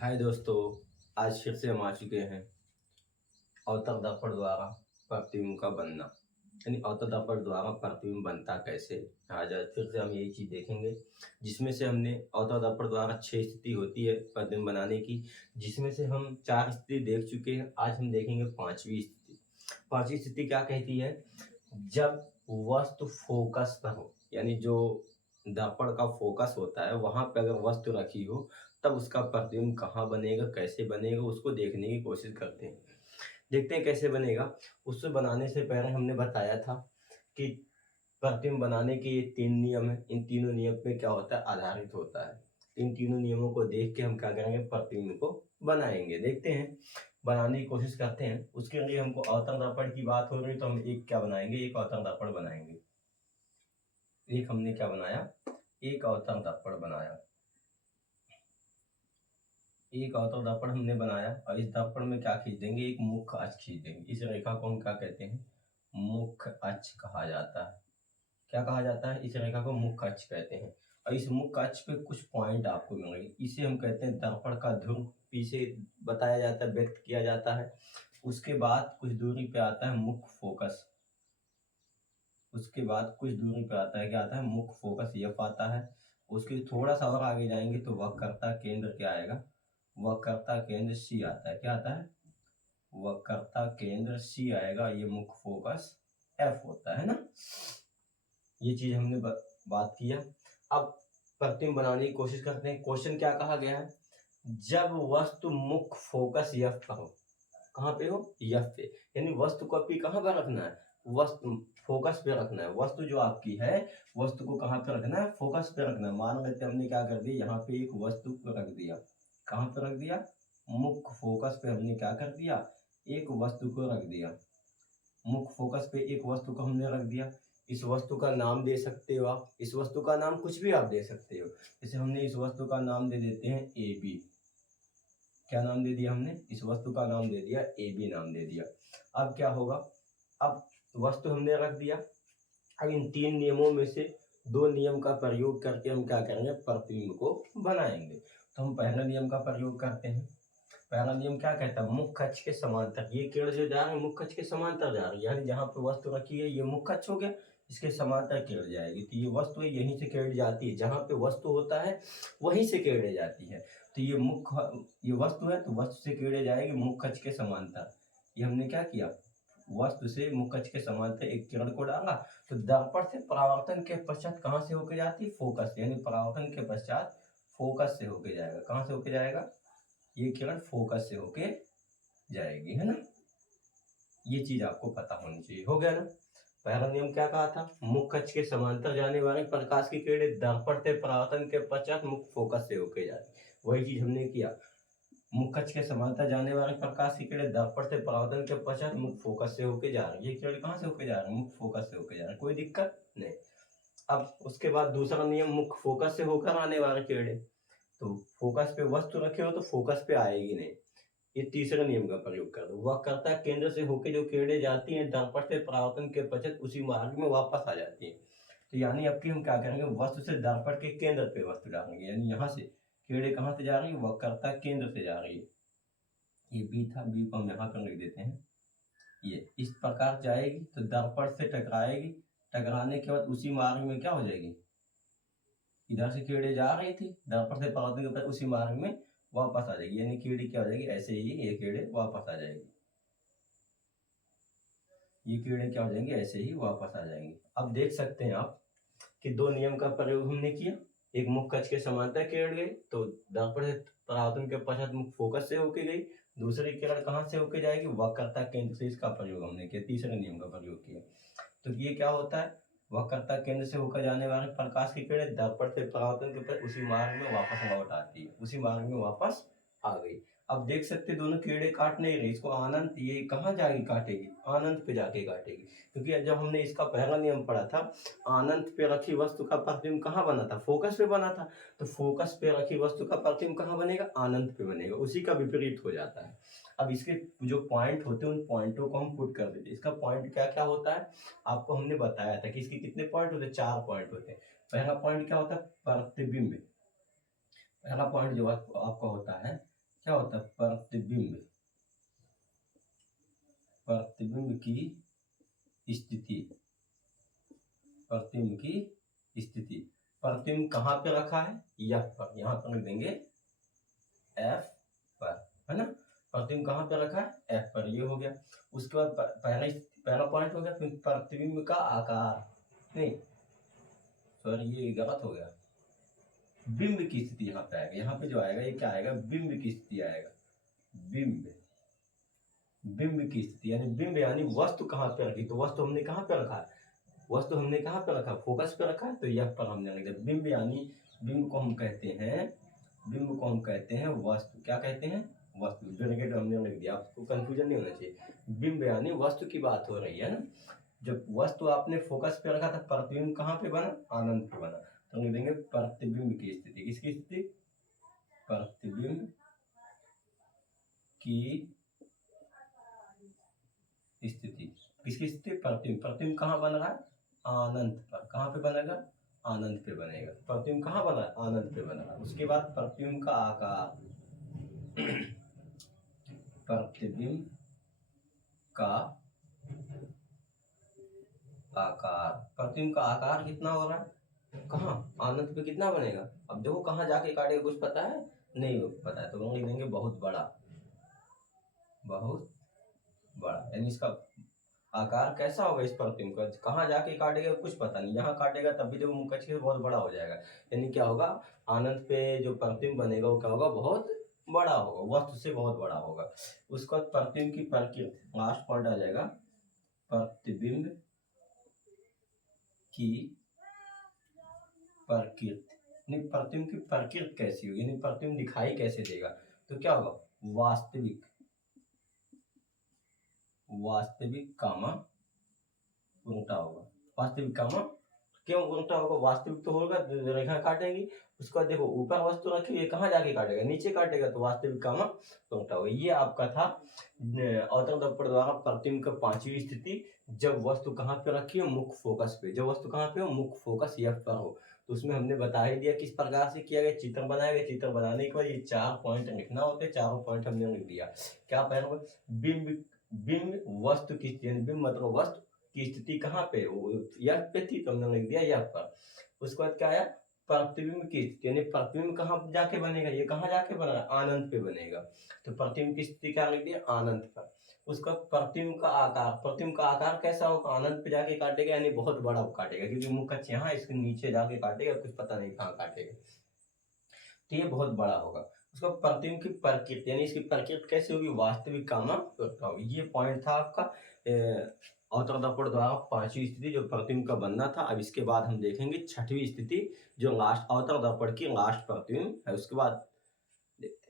हाय दोस्तों, आज फिर से हम आ चुके हैं अवतर दर्पण द्वारा प्रतिबिंब का बनना। यानी अवतर दर्पण द्वारा प्रतिबिंब बनता कैसे। आज फिर से हम यही चीज़ देखेंगे जिसमें से हमने अवतर दर्पण द्वारा 6 स्थिति होती है प्रतिबिंब बनाने की, जिसमें से हम 4 स्थिति देख चुके हैं। आज हम देखेंगे 5वीं स्थिति। 5वीं स्थिति क्या कहती है? जब वस्तु फोकस पर हो, यानी जो दर्पण का फोकस होता है वहां पे अगर वस्तु रखी हो, तब उसका प्रतिबिंब कहाँ बनेगा, कैसे बनेगा, उसको देखने की कोशिश करते हैं। देखते हैं कैसे बनेगा। उससे बनाने से पहले हमने बताया था कि प्रतिबिंब बनाने के ये 3 नियम है। इन तीनों नियम पे क्या होता है, आधारित होता है। इन तीनों नियमों को देख के हम क्या करेंगे, प्रतिबिंब को बनाएंगे। देखते हैं, बनाने की कोशिश करते हैं। उसके लिए हमको अवतरण दर्पण की बात हो रही, तो हम एक क्या बनाएंगे, एक अवतरण दर्पण बनाएंगे। एक हमने क्या बनाया, एक अवतरण दर्पण बनाया। एक अवतरण दर्पण हमने बनाया और इस दर्पण में क्या खींच देंगे, एक मुख्य अक्ष खींच देंगे। इस रेखा को हम क्या कहते हैं, मुख्य अक्ष कहा जाता है। क्या कहा जाता है, इस रेखा को मुख्य अक्ष कहते हैं। और इस मुख्य अक्ष पे कुछ पॉइंट आपको मिलेंगे, इसे हम कहते हैं दर्पण का ध्रुव। पीछे बताया जाता है, व्यक्त किया जाता है। उसके बाद कुछ दूरी पे आता है मुख्य फोकस। उसके बाद कुछ दूरी पे आता है, क्या आता है, मुख्य फोकस एफ आता है। उसके थोड़ा सा और आगे जाएंगे तो वक्रता केंद्र क्या आएगा, वक्रता केंद्र सी आता है। क्या आता है, वक्रता केंद्र सी आएगा। ये मुख्य फोकस एफ होता है ना। ये चीज हमने बात किया। अब प्रतिबिंब बनाने की कोशिश करते हैं। क्वेश्चन क्या कहा गया है, जब वस्तु मुख्य फोकस एफ पर हो। कहाँ पे हो, एफ पे। यानी वस्तु को आपकी कहाँ पर रखना है, वस्तु फोकस पे रखना है। वस्तु जो आपकी है, वस्तु को कहाँ पे रखना है, फोकस पे रखना है। मान लेते हमने क्या कर दिया, यहाँ पे एक वस्तु को रख दिया। कहाँ पे रख दिया, मुख्य फोकस पे हमने क्या कर दिया, एक वस्तु को रख दिया। मुख्य फोकस पे एक वस्तु को हमने रख दिया। इस वस्तु का नाम दे सकते हो आप, इस वस्तु का नाम कुछ भी आप दे सकते हो। जैसे हमने इस वस्तु का नाम दे देते हैं ए बी। क्या नाम दे दिया हमने, इस वस्तु का नाम दे दिया ए बी, नाम दे दिया। अब क्या होगा, अब वस्तु हमने रख दिया। अब इन 3 नियमों में से 2 नियम का प्रयोग करके हम क्या करेंगे, प्रतिबिंब को बनाएंगे। तो हम पहला नियम का प्रयोग करते हैं। पहला नियम क्या कहता है, मुख्य अक्ष के समांतर। ये किरण जो जा रही है मुख्य अक्ष के समांतर जा रही है, यानी जहाँ पे वस्तु रखी है ये मुख्य अक्ष हो गया, इसके समांतर किरण जाएगी। तो ये वस्तु है, यहीं से किरण जाती है। जहाँ पे वस्तु होता है वहीं से किरण जाती है। तो ये वस्तु है, तो वस्तु से किरण जाएगी मुख्य अक्ष के समांतर। ये हमने क्या किया, वस्तु से मुख्य अक्ष के समांतर एक किरण को डाला। तो दर्पण से परावर्तन के पश्चात कहाँ से होकर जाती है, फोकस। यानी परावर्तन के पश्चात फोकस से होके जाएगा। कहाँ से होके जाएगा, ये किरण फोकस से होके जाएगी, है ना। ये चीज आपको पता होनी चाहिए। हो गया ना। पहला नियम क्या कहा था, मुख्य अक्ष के समांतर जाने वाले प्रकाश की किरणें दर्पण से परावर्तन के पश्चात मुख्य फोकस से होके जाती। वही चीज हमने किया, मुख्य अक्ष के समांतर जाने वाले प्रकाश की किरणें दर्पण से परावर्तन के पश्चात मुख्य फोकस से होके जा रही है। ये किरण कहाँ से होके जा रही है, मुख्य फोकस से होके जा रही है, कोई दिक्कत नहीं। अब उसके बाद दूसरा नियम, मुख्य फोकस से होकर आने वाले किरणें, तो फोकस पे वस्तु रखे हो तो फोकस पे आएगी नहीं। ये तीसरे नियम का प्रयोग कर दो, वक्रता केंद्र से होकर जो किरणें जाती हैं दर्पण से परावर्तन के पश्चात उसी मार्ग में वापस आ जाती हैं। तो यानी अब की हम क्या करेंगे, वस्तु से दर्पण के केंद्र पे वस्तु डालेंगे। यानी यहाँ से किरणें कहाँ से जा रही है, वक्रता केंद्र से जा रही है। ये बी था, बी को हम यहाँ पर लिख देते हैं। ये इस प्रकार जाएगी तो दर्पण से टकराएगी। टकराने के बाद उसी मार्ग में क्या हो जाएगी, इधर से किरणें जा रही थी दर्पण से परावर्तन के बाद उसी मार्ग में वापस आ जाएगी। यानी कीड़ी क्या हो जाएगी, ऐसे ही ये कीड़े वापस आ जाएगी। ये कीड़े क्या हो जाएंगे, ऐसे ही वापस आ जाएंगे। अब देख सकते हैं आप कि 2 नियम का प्रयोग हमने किया। एक मुख्य अक्ष के समांतर किरण गई तो दर्पण से परावर्तन के पश्चात मुख्य फोकस से होके गई। दूसरी किरण कहाँ से होके जाएगी, वक्रता केंद्र से। इसका प्रयोग हमने किया, तीसरे नियम का प्रयोग किया। तो ये क्या होता है, वक्रता केंद्र से होकर जाने वाले प्रकाश की किरणें दर्पण से परावर्तन के बाद उसी मार्ग में वापस लौट आती है, उसी मार्ग में वापस आ गई। अब देख सकते दोनों कीड़े काट नहीं रही, इसको आनंद, ये कहाँ जाएगी, काटेगी, आनंद पे जाके काटेगी। क्योंकि जब हमने इसका पहला नियम पढ़ा था, आनंद पे रखी वस्तु का प्रतिबिंब कहाँ बना था, फोकस पे बना था। तो फोकस पे रखी वस्तु का प्रतिबिंब कहाँ बनेगा, आनंद पे बनेगा। उसी का विपरीत हो जाता है। अब इसके जो पॉइंट होते हैं उन पॉइंटों को हम पुट कर देते हैं। इसका पॉइंट क्या क्या होता है, आपको हमने बताया था कि इसके कितने पॉइंट होते हैं, 4 पॉइंट होते हैं। पहला पॉइंट क्या होता है, प्रतिबिंब। पहला पॉइंट जो आपका होता है क्या होता है? प्रतिबिंब, प्रतिबिंब की स्थिति, प्रतिबिंब की स्थिति। प्रतिबिंब कहाँ पे रखा है? एफ पर, यहाँ पर लिख देंगे एफ पर, है ना। प्रतिबिंब कहाँ पे रखा है? एफ पर, ये हो गया। उसके बाद पहला पॉइंट हो गया। फिर प्रतिबिंब का आकार, नहीं सॉरी ये गलत हो गया, बिंब की स्थिति यहाँ पे आएगा। यहाँ पे जो आएगा ये क्या आएगा? बिंब की स्थिति आएगा। बिंब, बिंब की स्थिति यानी बिंब यानी वस्तु कहाँ पे रखी, तो वस्तु हमने कहाँ पे रखा है? वस्तु हमने कहाँ पे रखा? फोकस पे रखा है, तो यह पर हमने लिख दिया। बिंब यानी, बिंब को हम कहते हैं, बिंब को हम कहते हैं वस्तु। क्या कहते हैं? वस्तु। ब्रैकेट हमने लिख दिया, आपको कंफ्यूजन नहीं होना चाहिए। बिंब यानी वस्तु की बात हो रही है ना। जब वस्तु आपने फोकस पे रखा था, प्रतिबिंब कहाँ पे बना? आनंद पे बना। तो लिख देंगे प्रतिबिंब की स्थिति। किसकी स्थिति? प्रतिबिंब की स्थिति। किसकी स्थिति? प्रतिबिंब। प्रतिबिंब कहाँ बन रहा है? आनंद पर। कहाँ पे बनेगा? आनंद पे बनेगा। प्रतिबिंब कहाँ बना? आनंद पे बना। उसके बाद प्रतिबिंब का आकार, प्रतिबिंब का आकार, प्रतिबिंब का आकार कितना हो रहा है? कहाँ? आनंद पे कितना बनेगा? अब देखो कहाँ जाके काटेगा, कुछ पता है? नहीं पता है, तो हम लिख देंगे बहुत बड़ा, बहुत बड़ा। यानी इसका आकार कैसा होगा इस प्रतिबिंब का? कहाँ जाके काटेगा कुछ पता नहीं, यहाँ काटेगा तब भी देखो मुंह कच्ची बहुत बड़ा हो जाएगा। यानी क्या होगा? आनंद पे जो प्रतिबिंब बनेगा वो क्या होगा? बहुत बड़ा होगा, वस्तु से बहुत बड़ा होगा। उसका प्रतिबिंब की प्रकृति, लास्ट पॉइंट आ जाएगा, प्रतिबिंब की प्रकृति। नहीं, प्रतिबिंब की प्रकृति कैसी होगी, यानी प्रतिबिंब दिखाई कैसे देगा? तो क्या होगा? वास्तविक, वास्तविक कामा उल्टा होगा। वास्तविक कामा क्यों उल्टा होगा? वास्तविक तो होगा, रेखा काटेंगी, उसका देखो ऊपर वस्तु रखी है, कहाँ जाके काटेगा? नीचे काटेगा, तो वास्तविक कामा उल्टा होगा। ये आपका था अवतरण दर्पण द्वारा प्रतिबिंब का पांचवी स्थिति। जब वस्तु कहाँ पे रखी हो? मुख्य फोकस पे। जब वस्तु कहाँ पे हो? मुख्य फोकस एफ पर हो। तो उसमें हमने बता ही दिया किस प्रकार से किया गया, चित्र बनाया गया। चित्र बनाने के बाद ये 4 पॉइंट लिखना होते हैं, चारों पॉइंट हमने लिख दिया। क्या पहले? बिंब, बिंब वस्तु की स्थिति, बिंब मतलब वस्तु की स्थिति कहाँ पे? यह पे थी, तो हमने लिख दिया यह पर। उसके बाद क्या आया? प्रतिबिंब की स्थिति, यानी प्रतिबिंब कहाँ जाके बनेगा? ये कहाँ जाके बना? आनंद पे बनेगा। तो प्रतिबिंब की स्थिति क्या लिख दिया? आनंद पर। उसका प्रतिबिंब का आकार, प्रतिबिंब का आकार कैसा होगा? आनंद पे जाके काटेगा, यानी बहुत बड़ा काटेगा, क्योंकि मुंह का यहाँ इसके नीचे जाके काटेगा, कुछ पता नहीं कहाँ काटेगा, तो ये बहुत बड़ा होगा। उसका प्रतिबिंब की प्रकृति, यानी इसकी प्रकृति कैसी होगी? वास्तविक कामा होगी। ये पॉइंट था आपका अवतरण दर्पण द्वारा पांचवी स्थिति, जो प्रतिबिंब का बनना था। अब इसके बाद हम देखेंगे छठवीं स्थिति, जो लास्ट अवतरण दर्पण की लास्ट प्रतिबिंब है। उसके बाद देखते हैं।